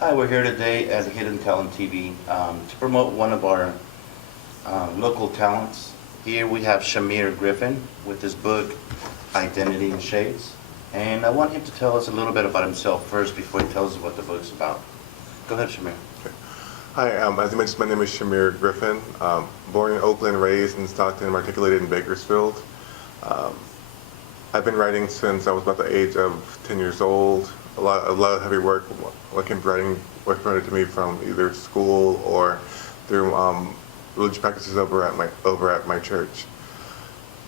Hi, we're here today at Hidden Talent TV to promote one of our local talents. Here we have Shamir Griffin with his book, Identity in Shades. And I want him to tell us a little bit about himself first before he tells us what the book's about. Go ahead, Shamir. Hi, as you mentioned, my name is Shamir Griffin. Born in Oakland, raised in Stockton, matriculated in Bakersfield. I've been writing since I was about the age of 10 years old. A lot of heavy work when it came to writing was promoted to me from either school or through religious practices over at my church.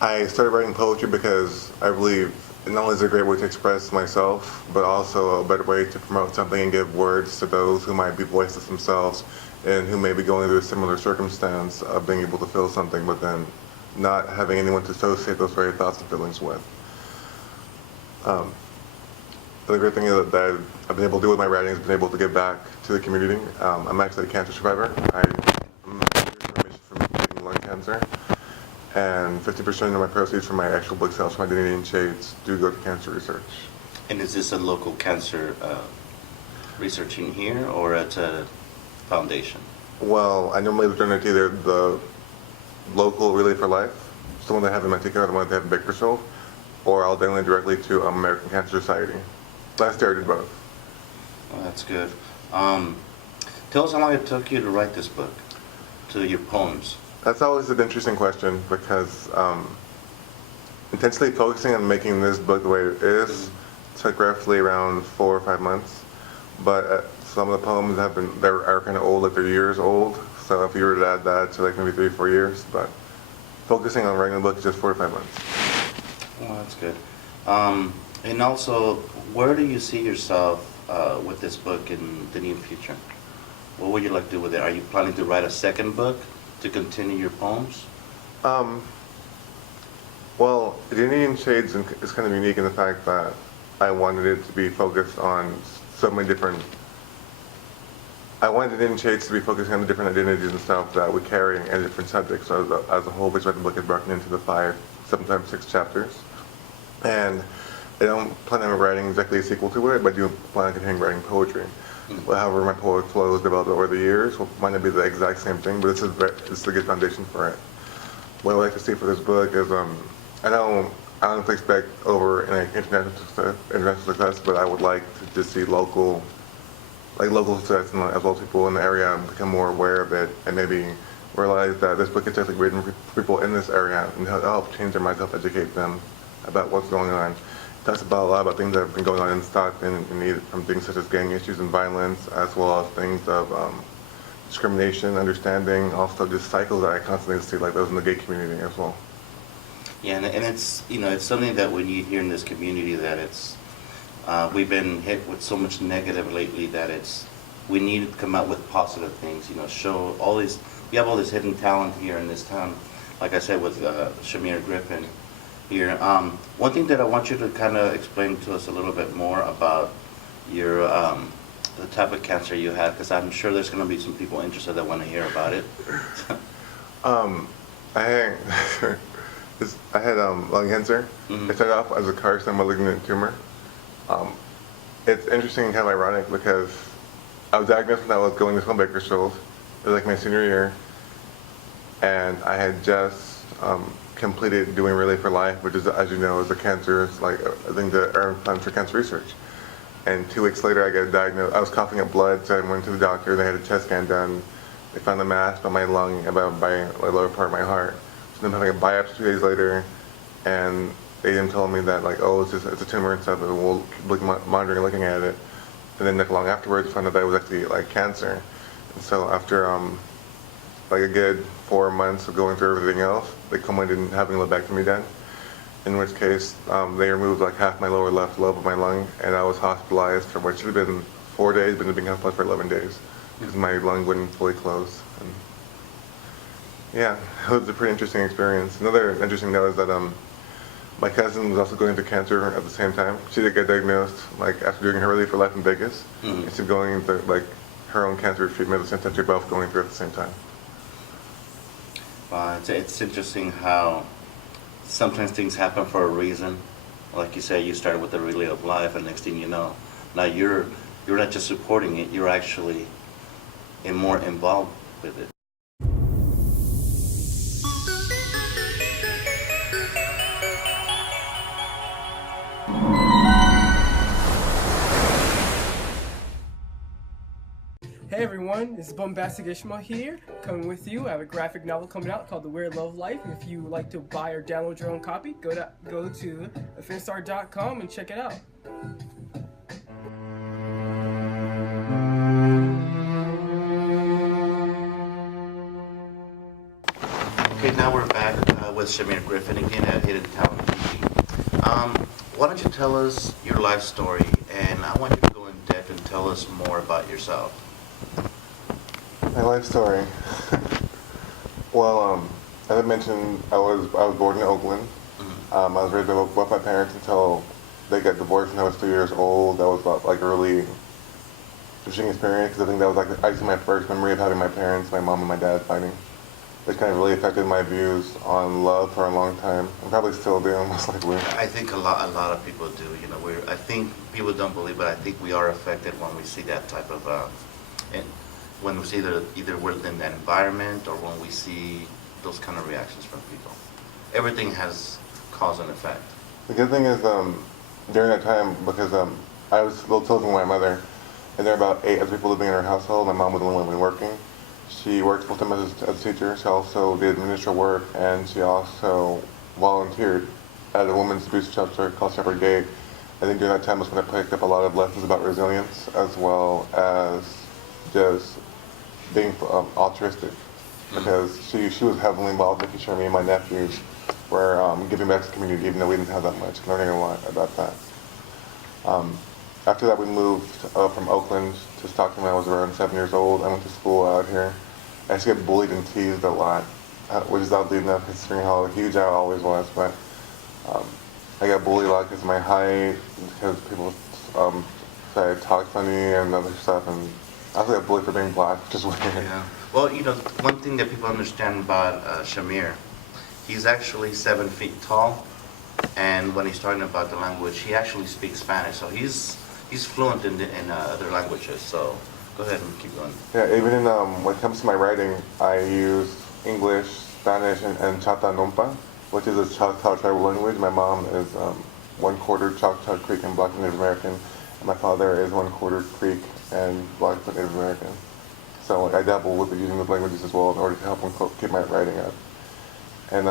I started writing poetry because I believe it not only is a great way to express myself, but also a better way to promote something and give words to those who might be voiceless themselves and who may be going through a similar circumstance of being able to feel something, but then not having anyone to associate those very thoughts and feelings with. The great thing is that I've been able to do with my writing is been able to give back to the community. I'm actually a cancer survivor. I'm remission from getting lung cancer, and 50% of my proceeds from my actual book sales from Identity in Shades do go to cancer research. And is this a local cancer researching here or at a foundation? Well, I normally donate to either the local Relay for Life, the one that I have in Mexico, the one that I have in Bakersfield, or I'll donate directly to American Cancer Society. Last year I did both. Well, that's good. Tell us how long it took you to write this book, to your poems. That's always an interesting question because intensely focusing on making this book the way it is took roughly around 4 or 5 months. But some of the poems are kind of old, like they're years old. So if you were to add that to like maybe 3 or 4 years, but focusing on writing the book is just 4 to 5 months. Well, that's good. And also, where do you see yourself with this book in the near future? What would you like to do with it? Are you planning to write a second book to continue your poems? Well, Identity in Shades is kind of unique in the fact that I wanted it to be focused on so many different. I wanted Identity in Shades to be focusing on the different identities and stuff that we carry and different subjects. So as a whole, which the book is broken into the 5, sometimes 6 chapters. And I don't plan on writing exactly a sequel to it, but I do plan on continuing writing poetry. Well, however, my poetry flow has developed over the years might not be the exact same thing, but this is a good foundation for it. What I'd like to see for this book is, I don't expect over international success, but I would like to just see local success, and as well as people in the area become more aware of it, and maybe realize that this book is actually written for people in this area and help change their minds, help educate them about what's going on. It talks about a lot about things that have been going on in Stockton, from things such as gang issues and violence, as well as things of discrimination, understanding, also just cycles that I constantly see, like those in the gay community as well. Yeah, and it's it's something that we need here in this community. That it's we've been hit with so much negative lately that we need to come out with positive things. Show all these. We have all this hidden talent here in this town. Like I said, with Shamir Griffin here. One thing that I want you to kind of explain to us a little bit more about your the type of cancer you had, because I'm sure there's going to be some people interested that want to hear about it. I had lung cancer. It started off as a carcinoma malignant tumor. It's interesting and kind of ironic because I was diagnosed when I was going to school in Bakersfield. It was like my senior year, and I had just completed doing Relay for Life, which is, as you know, is a cancer. It's like I think the plan for cancer research. And 2 weeks later, I got diagnosed. I was coughing up blood, so I went to the doctor. They had a chest scan done. They found a mass by my lung, about by the lower part of my heart. So then I'm having a biopsy 2 days later, and they then told me that it's a tumor and stuff, and we'll keep monitoring and looking at it. And then not long afterwards, found out that it was actually like cancer. And so after like a good 4 months of going through everything else, they culminated in having a lobectomy done. In which case, they removed like half my lower left lobe of my lung, and I was hospitalized for what should have been 4 days, but ended up being hospitalized for 11 days because my lung wouldn't fully close. And yeah, it was a pretty interesting experience. Another interesting note is that my cousin was also going through cancer at the same time. She did get diagnosed like after doing her Relay for Life in Vegas, instead of going through like her own cancer treatment at the same time. They're both going through at the same time. It's interesting how sometimes things happen for a reason. Like you say, you started with the Relay of Life, and next thing you know, now you're you're not just supporting it, you're actually more involved with it. Hey everyone, it's Bombastic Ishmael here, coming with you. I have a graphic novel coming out called The Weird Love Life. If you would like to buy or download your own copy, go to MYSTARTV.com and check it out. Okay, now we're back with Shamir Griffin again at Hidden Talent TV. Why don't you tell us your life story, and I want you to go in depth and tell us more about yourself. My life story. Well, as I mentioned, I was born in Oakland. I was raised by both my parents until they got divorced when I was 2 years old. That was like a really interesting experience because I think that was like actually my first memory of having my parents, my mom and my dad fighting. It kind of really affected my views on love for a long time, and probably still do, most likely. I think a lot of people do. You know, I think people don't believe, but I think we are affected when we see that type of, and when we see either we're in that environment or when we see those kind of reactions from people. Everything has cause and effect. The good thing is, during that time, because I was little children with my mother, and there were about 8 other people living in her household. My mom was the only one working. She worked full-time as a teacher. She also did administrative work, and she also volunteered at a women's abuse shelter called Shepherd Gate. I think during that time was when I picked up a lot of lessons about resilience, as well as just being altruistic, because she was heavily involved making sure me and my nephews were giving back to the community, even though we didn't have that much, learning a lot about that. After that, we moved from Oakland to Stockton when I was around 7 years old. I went to school out here. I used to get bullied and teased a lot, which is oddly enough considering how huge I always was, but I got bullied a lot because of my height, because people say I talk funny and other stuff, and I also got bullied for being black, which is weird. Yeah. Well, you know, one thing that people understand about Shamir, he's actually 7 feet tall, and when he's talking about the language, he actually speaks Spanish, so he's fluent in other languages. So go ahead and keep going. Yeah, even in when it comes to my writing, I use English, Spanish, and Chata-Nompa, which is a Choctaw tribal language. My mom is 1/4 Choctaw Creek and Blackfoot Native American, and my father is 1/4 Creek and Blackfoot Native American. So I dabble with using those languages as well in order to help them keep my writing up. And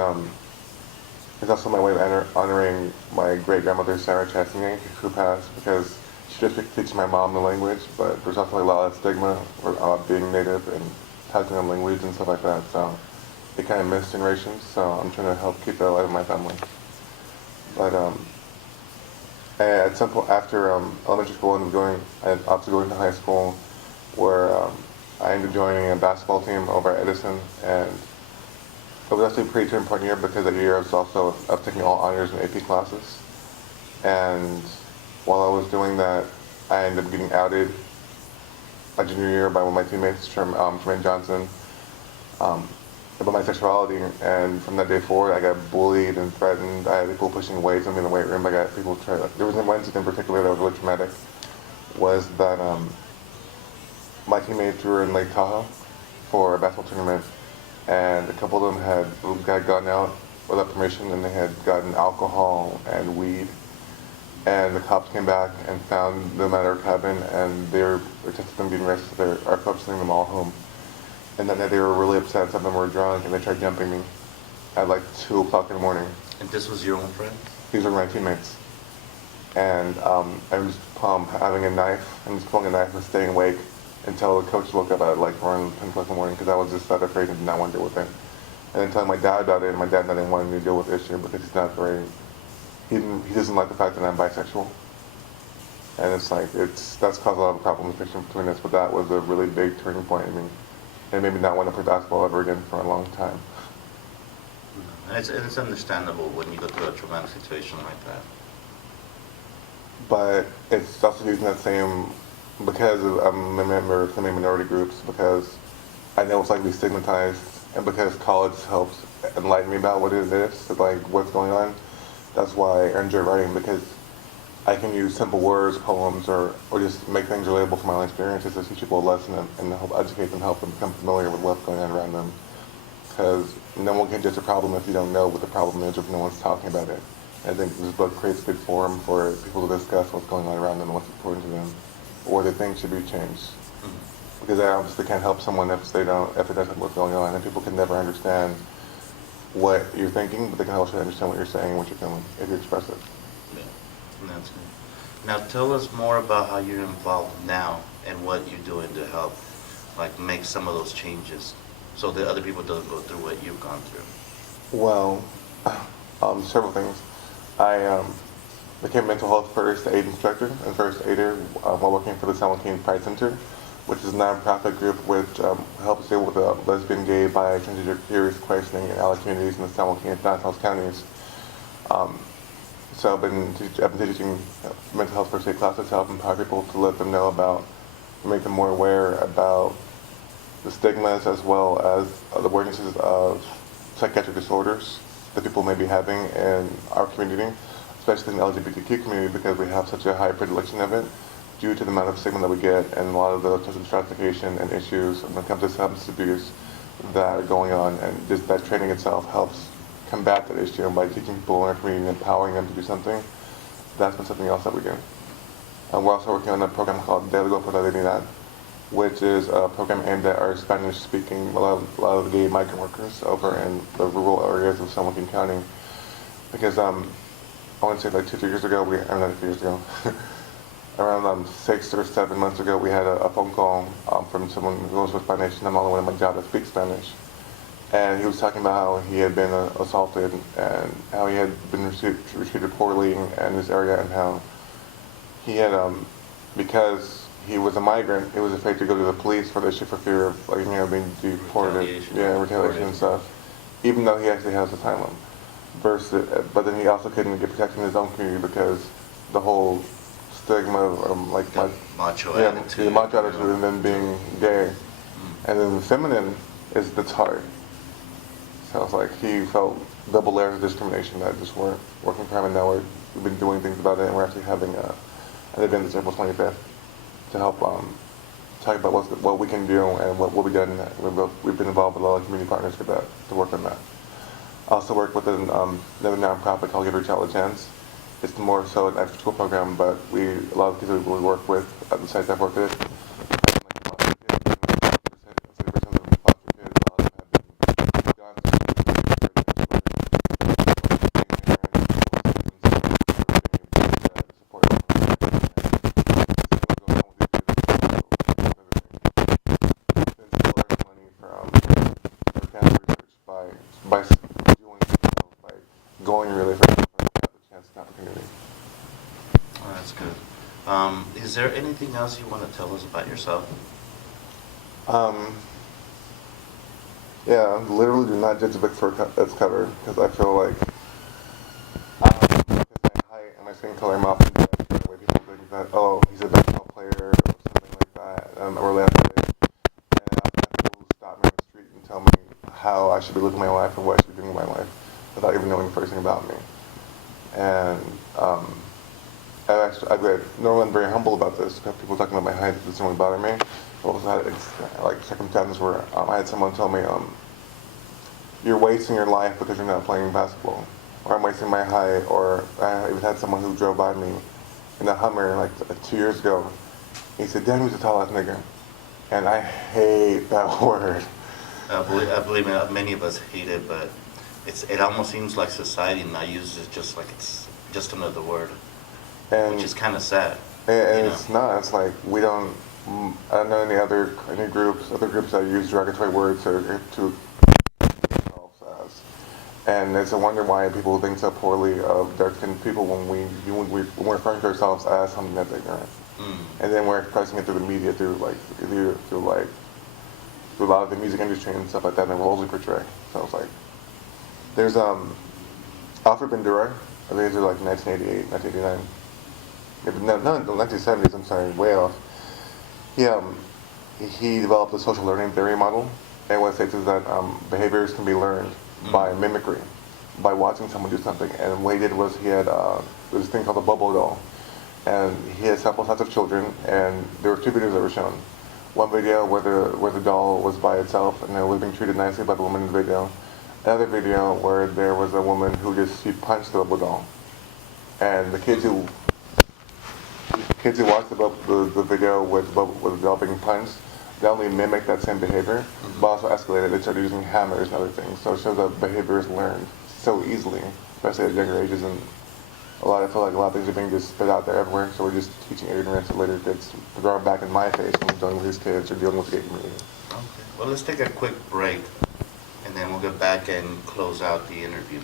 it's also my way of honoring my great-grandmother, Sarah Chastain, who passed, because she just teaches my mom the language, but there's also a lot of stigma about being Native and passing on language and stuff like that, so it kind of missed generations, so I'm trying to help keep that alive in my family. But at some point after elementary school, I opted going to high school, where I ended up joining a basketball team over at Edison, and it was actually a pretty important year because that year I was taking all honors and AP classes. And while I was doing that, I ended up getting outed my junior year by one of my teammates, Tremaine Johnson, about my sexuality. And from that day forward, I got bullied and threatened. I had people pushing weights on me in the weight room. I got people there was one incident in particular that was really traumatic, was that my teammates were in Lake Tahoe for a basketball tournament, and a couple of them had gotten out without permission, and they had gotten alcohol and weed. And the cops came back and found them at our cabin, and they were attempting them being arrested. Our cops sending them all home. And then they were really upset. Some of them were drunk, and they tried jumping me at like 2 o'clock in the morning. And this was your own friend? These were my teammates. And I was having a knife, and just pulling a knife and staying awake until the coach woke up at like 10 o'clock in the morning, because I was just that afraid and did not want to deal with it. And then telling my dad about it, and my dad didn't want me to deal with the issue because he's not very, he doesn't like the fact that I'm bisexual. And it's like, that's caused a lot of problems between us, but that was a really big turning point. I mean, it made me not want to play basketball ever again for a long time. And it's understandable when you go through a traumatic situation like that. But it's also using that same, because I'm a member of so many minority groups, because I know it's like to be stigmatized, and because college helps enlighten me about what it is, like what's going on. That's why I enjoy writing, because I can use simple words, poems, or just make things relatable from my own experiences to teach people a lesson and help educate them, help them become familiar with what's going on around them. Because no one can judge a problem if you don't know what the problem is or if no one's talking about it. I think this book creates a good forum for people to discuss what's going on around them and what's important to them, or they think should be changed. Because I obviously can't help someone if they don't, if it doesn't know what's going on, and people can never understand what you're thinking, but they can also understand what you're saying and what you're feeling if you express it. Yeah, that's good. Now tell us more about how you're involved now and what you're doing to help, like, make some of those changes so that other people don't go through what you've gone through. Well, several things. I became mental health first aid instructor and first aider while working for the San Joaquin Pride Center, which is a nonprofit group which helps deal with lesbian, gay, bi, transgender, queer, questioning in allied communities in the San Joaquin and Downtown counties. So I've been teaching mental health first aid classes to help empower people to let them know about, make them more aware about the stigmas as well as the awarenesses of psychiatric disorders that people may be having in our community, especially in the LGBTQ community, because we have such a high predilection of it due to the amount of stigma that we get and a lot of the social stratification and issues when it comes to substance abuse that are going on. And just that training itself helps combat that issue. And by teaching people in our community and empowering them to do something, that's been something else that we do. We're also working on a program called Diálogo por la Dignidad, which is a program aimed at our Spanish-speaking, a lot of gay migrant workers over in the rural areas of San Joaquin County. Because I want to say like 2-3 years ago, not a few years ago, around 6 or 7 months ago, we had a phone call from someone who goes with Spanish, and I'm the only one in my job that speaks Spanish. And he was talking about how he had been assaulted and how he had been treated poorly in this area, and how he had, because he was a migrant, he was afraid to go to the police for the issue for fear of, like, being deported. Retaliation and stuff, even though he actually has asylum. But then he also couldn't get protection in his own community because the whole stigma of macho attitude. The macho attitude, and then being gay. And then the feminine that's hard. So it's like he felt double layers of discrimination that just weren't working for him, and now we've been doing things about it, and we're actually having an event this April 25th to help talk about what we can do and what we've done. We've been involved with a lot of community partners for that, to work on that. I also work with another nonprofit called Give Your Child a Chance. It's more so an after school program, but a lot of kids that we work with at the sites I've worked at, Is there anything else you want to tell us about yourself? Yeah, literally do not judge a book for its cover, because I feel like my height and my skin color, I'm often judged by the way people think that, oh, he's a basketball player or something like that, and I'm really athletic. And I've had people who stop me on the street and tell me how I should be living my life or what I should be doing with my life without even knowing the first thing about me. And I've been normally very humble about this. People talking about my height doesn't really bother me. I also had like circumstances where I had someone tell me, "You're wasting your life because you're not playing basketball," or "I'm wasting my height," or I even had someone who drove by me in a Hummer like 2 years ago. He said, "Damn, he's a tall ass nigga," and I hate that word. I believe many of us hate it, but it almost seems like society now uses it just like it's just another word. Which is kind of sad. And it's not. It's like we don't. I don't know any groups that use derogatory words to themselves as. And it's a wonder why people think so poorly of dark-skinned people when we're referring to ourselves as something that's ignorant. And then we're expressing it through the media, through a lot of the music industry and stuff like that, and the roles we portray. So it's like there's Alfred Bandura. I think these are like 1988, 1989. No, the 1970s, I'm sorry, way off. He developed a social learning theory model, and what it states is that behaviors can be learned by mimicry, by watching someone do something. And what he did was he had this thing called the Bobo doll, and he has helped lots of children, and there were two videos that were shown. One video where the doll was by itself and it was being treated nicely by the woman in the video. Another video where there was a woman who she punched the little doll. And the kids who watched the video with the doll being punched, they only mimicked that same behavior, but also escalated. They started using hammers and other things. So it shows that behavior is learned so easily, especially at younger ages. And I feel like a lot of things are being just spit out there everywhere. So we're just teaching ignorance that later gets thrown back in my face when I'm dealing with these kids or dealing with the gay community. Okay. Well, let's take a quick break, and then we'll get back and close out the interview.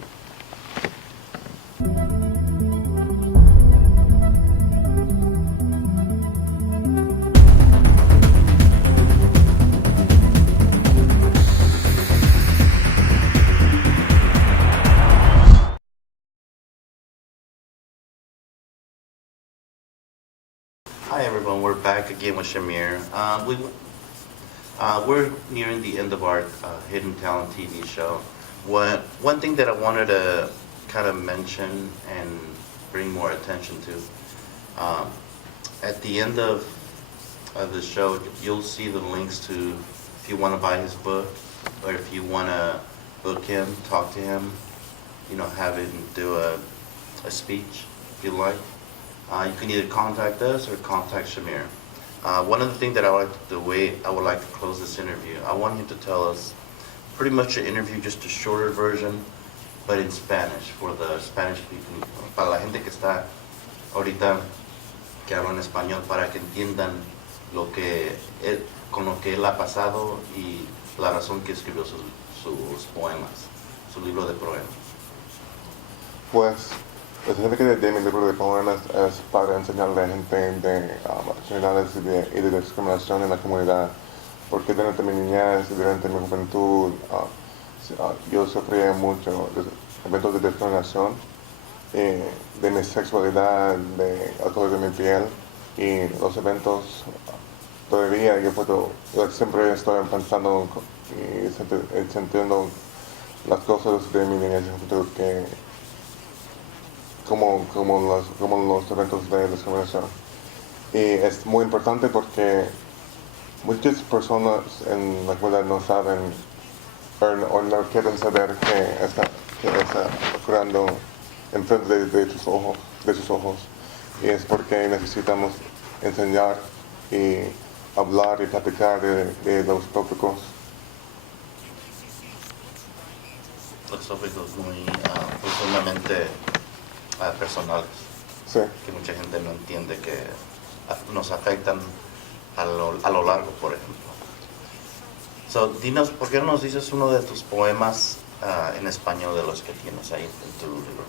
Hi everyone, we're back again with Shamir. We're nearing the end of our Hidden Talent TV show. One thing that I wanted to kind of mention and bring more attention to, at the end of the show, you'll see the links to if you want to buy his book, or if you want to book him, talk to him, have him do a speech if you like. You can either contact us or contact Shamir. One of the things that the way I would like to close this interview, I want him to tell us pretty much an interview, just a shorter version, but in Spanish, for the Spanish people, para la gente que está ahorita, que hablan español, para que entiendan con lo que él ha pasado y la razón que escribió sus poemas, su libro de poemas. Pues, la significación de mi libro de poemas es para enseñarle a gente de oportunidades y de discriminación en la comunidad, porque durante mi niñez y durante mi juventud yo sufría mucho de eventos de discriminación de mi sexualidad, del color de mi piel, y los eventos todavía yo siempre estoy pensando y sintiendo las cosas de mi niñez y juventud como los eventos de discriminación. Y es muy importante porque muchas personas en la comunidad no saben o no quieren saber qué está ocurriendo enfrente de sus ojos. Y es porque necesitamos enseñar y hablar y platicar de los tópicos. Los tópicos muy profundamente personales, Sí. que mucha gente no entiende, que nos afectan a lo largo, por ejemplo. So, dinos, ¿por qué no nos dices uno de tus poemas en español de los que tienes ahí en tu libro?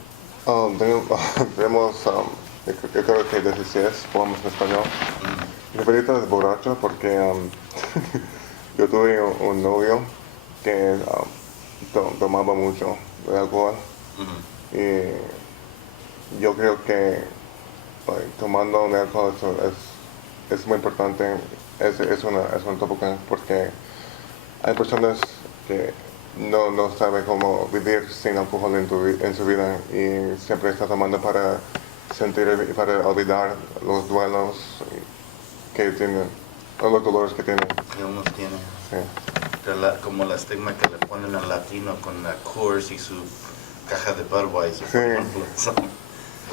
Tenemos, yo creo que 16 poemas en español. Mi favorito es Borracho porque yo tuve un novio que tomaba mucho de alcohol. Y yo creo que tomando de alcohol es muy importante, es un tópico porque hay personas que no saben cómo vivir sin alcohol en su vida y siempre está tomando para sentir y para olvidar los duelos que tienen, o los dolores que tienen. Que unos tienen. Sí. Como la estigma que le ponen al latino con la Coors y su caja de Budweiser. Sí. Por ejemplo.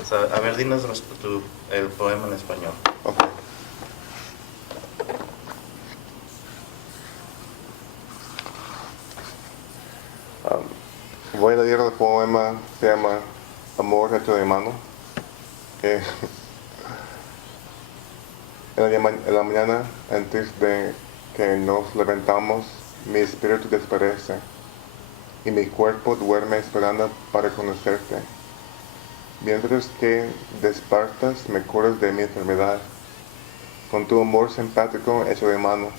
So, a ver, dinos el poema en español. Okay. Voy a leer el poema, se llama Amor hecho de mano. En la mañana, antes de que nos levantamos, mi espíritu desaparece y mi cuerpo duerme esperando para conocerte. Mientras que despiertas, me curas de mi enfermedad, con tu amor simpático hecho de mano.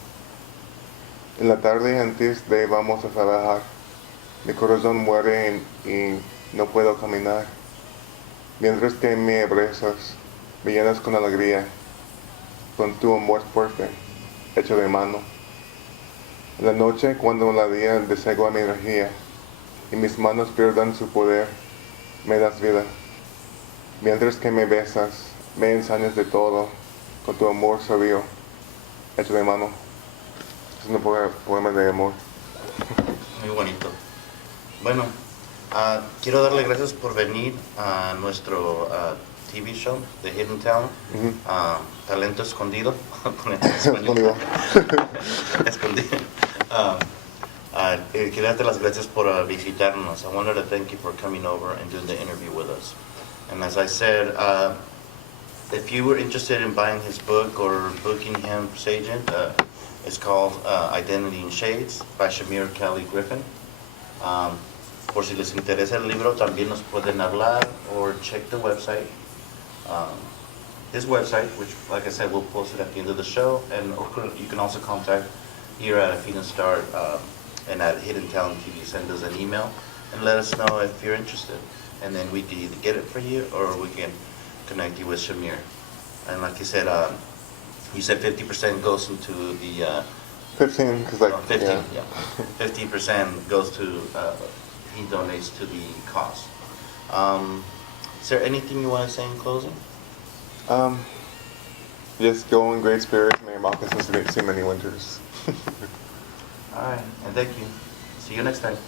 En la tarde, antes de vamos a trabajar, mi corazón muere y no puedo caminar. Mientras que me abrazas, me llenas con alegría, con tu amor fuerte, hecho de mano. En la noche, cuando la día desegua mi energía y mis manos pierdan su poder, me das vida. Mientras que me besas, me ensañas de todo, con tu amor sabio, hecho de mano. Es un poema de amor. Muy bonito. Bueno, quiero darle gracias por venir a nuestro TV show, The Hidden Talent, Talento Escondido. Escondido. Escondido. Quiero darte las gracias por visitarnos. I wanted to thank you for coming over and doing the interview with us. And as I said, if you were interested in buying his book or booking him as agent, it's called Identity in Shades by Shamir Kali Griffin. Por si les interesa el libro, también nos pueden hablar or check the website. His website, which, like I said, we'll post it at the end of the show, and you can also contact here at Athena Star and at Hidden Talent TV. Send us an email and let us know if you're interested, and then we can either get it for you or we can connect you with Shamir. And like you said 50% goes into the 15, because like, 15, yeah. yeah. 15% goes to he donates to the cost. Is there anything you want to say in closing? Just go in great spirits. May your moccasins see many winters. All right, and thank you. See you next time.